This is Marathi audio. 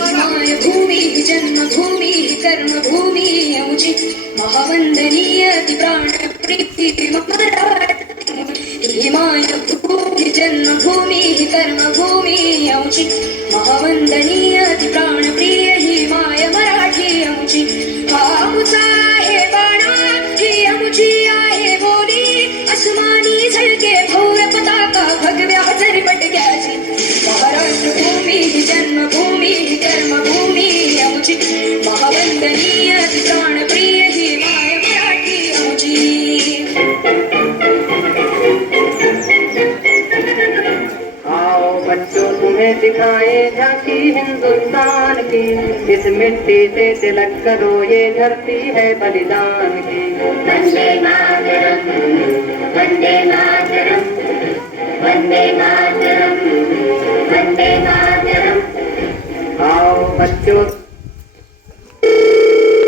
माय भूमी जन्मभूमी कर्मभूमी अमुची महावंदनीय ती प्राण प्रीती मराठी माय भूमी जन्मभूमी कर्मभूमी अमुची महावंदनीय ती प्राण प्रिय ही माय मराठी अमुची हा अमुचा आहे बाणा ही अमुची आहे बोली अस्मानी झळके भव्य पताका भगव्या झरपटक्याची महाराष्ट्र भूमी जन्मभूमी कर्मभूमी अमुची महावंदनीय प्राणप्रिय ही माय मराठी अमुची आओ बच्चों तुम्हें दिखाए झांकी हिंदुस्तान की इस मिट्टी से तिलक करो ये धरती है बलिदान की वंदे मातरम वंदे मातरम वंदे मातरम वंदे मातरम आओ बच्चों